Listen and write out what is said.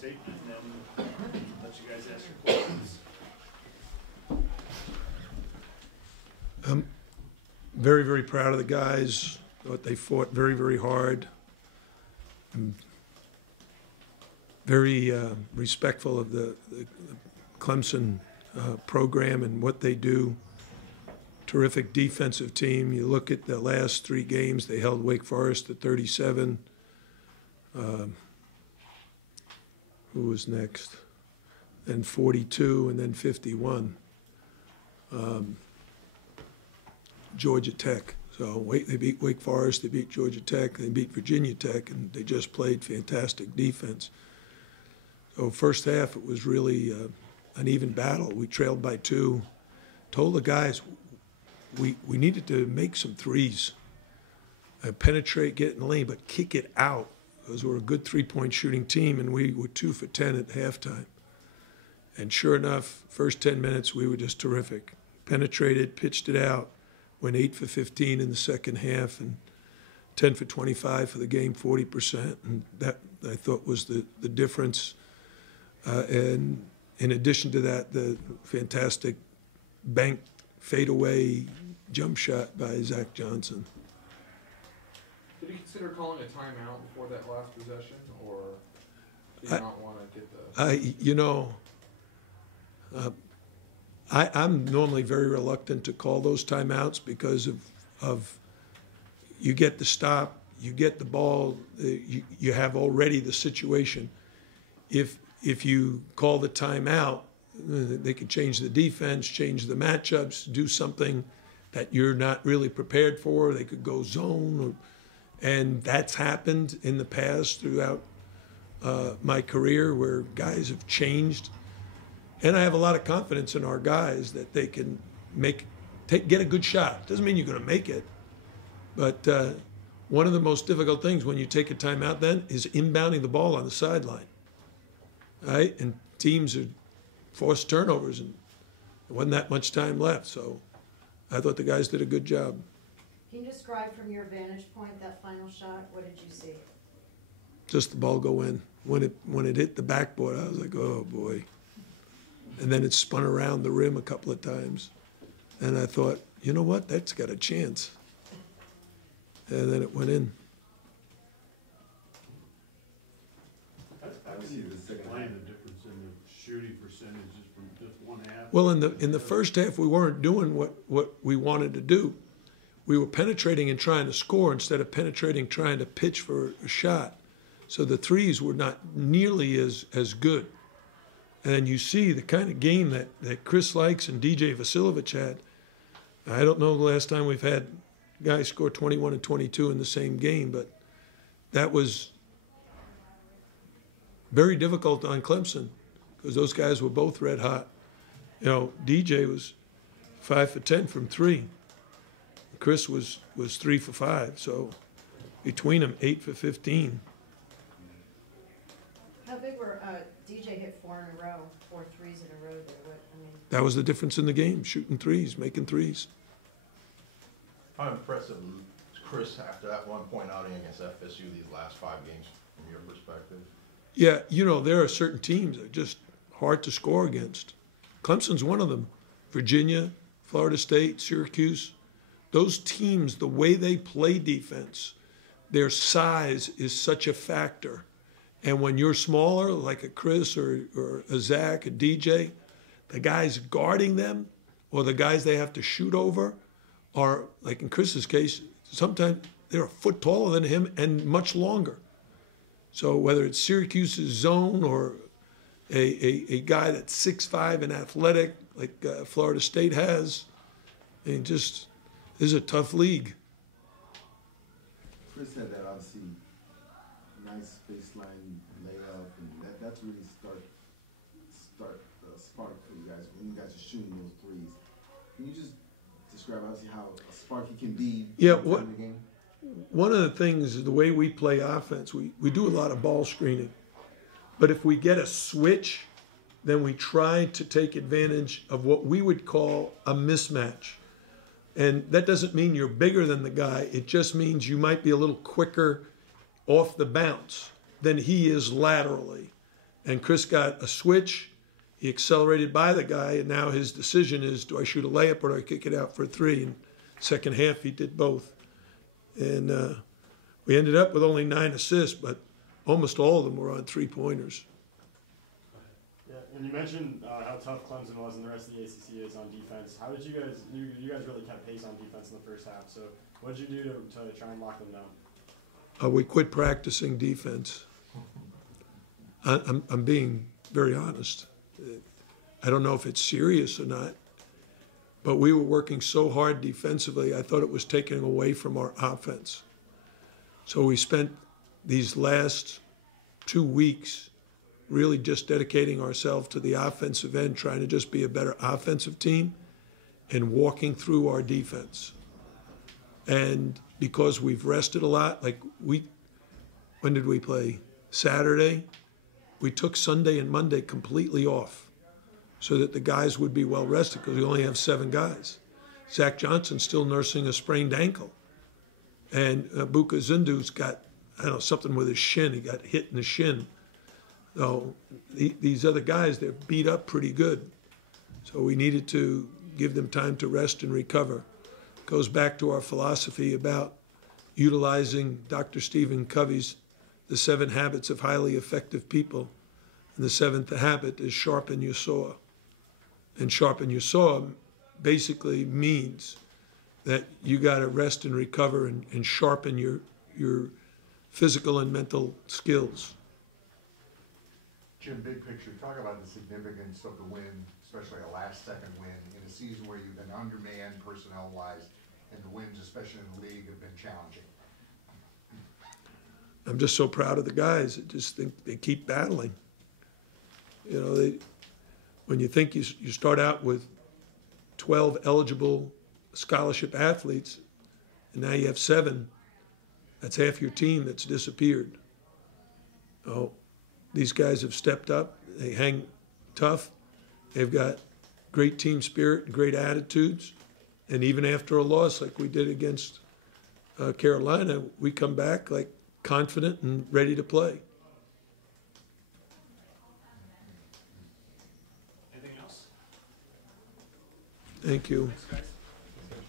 statement, and then let you guys ask your questions. I'm very, very proud of the guys. Thought they fought very, very hard. I'm very respectful of the Clemson program and what they do. Terrific defensive team. You look at the last 3 games, they held Wake Forest to 37. Who was next? Then 42 and then 51. Georgia Tech. So they beat Wake Forest, they beat Georgia Tech, they beat Virginia Tech, and they just played fantastic defense. So first half, it was really an even battle. We trailed by 2. Told the guys we needed to make some threes, penetrate, get in the lane, but kick it out, because we're a good three-point shooting team, and we were 2 for 10 at halftime. And sure enough, first 10 minutes, we were just terrific. Penetrated, pitched it out, went 8 for 15 in the second half, and 10 for 25 for the game, 40%. And that, I thought, was the difference. And in addition to that, the fantastic bank fadeaway jump shot by Zach Johnson. Did you consider calling a timeout before that last possession, or did you not want to get the... I'm normally very reluctant to call those timeouts because of you get the stop, you get the ball, you have already the situation. If you call the timeout, they could change the defense, change the matchups, do something that you're not really prepared for. They could go zone, and that's happened in the past throughout my career where guys have changed. And I have a lot of confidence in our guys that they can get a good shot. Doesn't mean you're going to make it, but one of the most difficult things when you take a timeout then is inbounding the ball on the sideline, right? And teams are forced turnovers, and there wasn't that much time left. So I thought the guys did a good job. Can you describe from your vantage point that final shot? What did you see? Just the ball go in. When it hit the backboard, I was like, oh boy. And then it spun around the rim a couple of times. And I thought, you know what, that's got a chance. And then it went in. I see the difference in the shooting percentages from just one half. Well, in the first half, we weren't doing what we wanted to do. We were penetrating and trying to score instead of penetrating, trying to pitch for a shot. So the threes were not nearly as good. And you see the kind of game that Chris likes and DJ Vasiljevic had. I don't know the last time we've had guys score 21 and 22 in the same game, but that was very difficult on Clemson because those guys were both red hot. You know, DJ was 5 for 10 from 3. Chris was 3 for 5. So between them, 8 for 15. How big were DJ hit 4 in a row, 4 threes in a row there? That was the difference in the game, shooting threes, making threes. How impressive is Chris after that one-point outing against FSU these last 5 games from your perspective? Yeah, you know, there are certain teams that are just hard to score against. Clemson's one of them. Virginia, Florida State, Syracuse. Those teams, the way they play defense, their size is such a factor. And when you're smaller, like a Chris or a Zach, a DJ, the guys guarding them or the guys they have to shoot over are, like in Chris's case, sometimes they're a foot taller than him and much longer. So whether it's Syracuse's zone or a guy that's 6'5" and athletic, like Florida State has, I mean, just this is a tough league. Chris said that obviously nice baseline layup, and that's really start the spark for you guys when you guys are shooting those threes. Can you just describe obviously how a spark you can be in the game? One of the things is the way we play offense, we do a lot of ball screening. But if we get a switch, then we try to take advantage of what we would call a mismatch. And that doesn't mean you're bigger than the guy. It just means you might be a little quicker off the bounce than he is laterally. And Chris got a switch. He accelerated by the guy, and now his decision is, do I shoot a layup or do I kick it out for a three? And second half, he did both. And we ended up with only 9 assists, but almost all of them were on three-pointers. Yeah, and you mentioned how tough Clemson was and the rest of the ACC is on defense. How did you guys? You guys really kept pace on defense in the first half. So what did you do to try and lock them down? We quit practicing defense. I'm being very honest. I don't know if it's serious or not, but we were working so hard defensively, I thought it was taking away from our offense. So we spent these last 2 weeks really just dedicating ourselves to the offensive end, trying to just be a better offensive team and walking through our defense. And because we've rested a lot, like when did we play? Saturday? We took Sunday and Monday completely off so that the guys would be well rested because we only have 7 guys. Zach Johnson's still nursing a sprained ankle. And Buka Zindu's got, I don't know, something with his shin. He got hit in the shin. So these other guys, they're beat up pretty good. So we needed to give them time to rest and recover. Goes back to our philosophy about utilizing Dr. Stephen Covey's The 7 Habits of Highly Effective People. And the 7th habit is sharpen your saw. And sharpen your saw basically means that you got to rest and recover and sharpen your physical and mental skills. Jim, big picture, talk about the significance of the win, especially a last-second win in a season where you've been undermanned personnel-wise, and the wins, especially in the league, have been challenging. I'm just so proud of the guys. I just think they keep battling. You know, when you think you start out with 12 eligible scholarship athletes, and now you have 7, that's half your team that's disappeared. Oh, these guys have stepped up. They hang tough. They've got great team spirit and great attitudes. And even after a loss like we did against Carolina, we come back like confident and ready to play. Anything else? Thank you. Thanks, guys.